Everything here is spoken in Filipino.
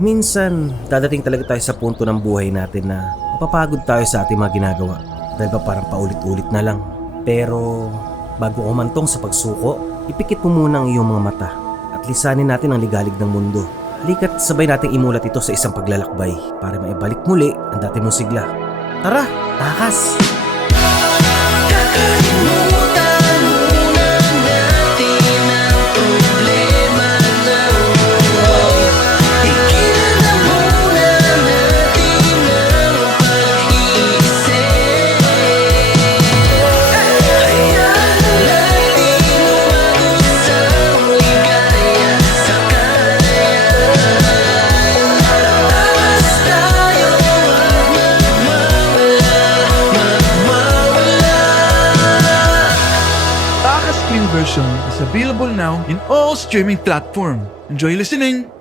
Minsan, dadating talaga tayo sa punto ng buhay natin na mapapagod tayo sa ating mga ginagawa. Dahil ba parang paulit-ulit na lang. Pero bago umantong sa pagsuko, ipikit mo muna ang iyong mga mata at lisanin natin ang ligalig ng mundo. Halika't sabay nating imulat ito sa isang paglalakbay para maibalik muli ang dati mong sigla. Tara, takas! Kakalimutan muna natin ang problema ng mundo. Tigilan na muna natin ang pag-iisip. Hayaan natin umagos ang ligaya sa kalayaan. Takas tayo at magmawala. Takas Clean version is available now in all streaming platforms. Enjoy listening!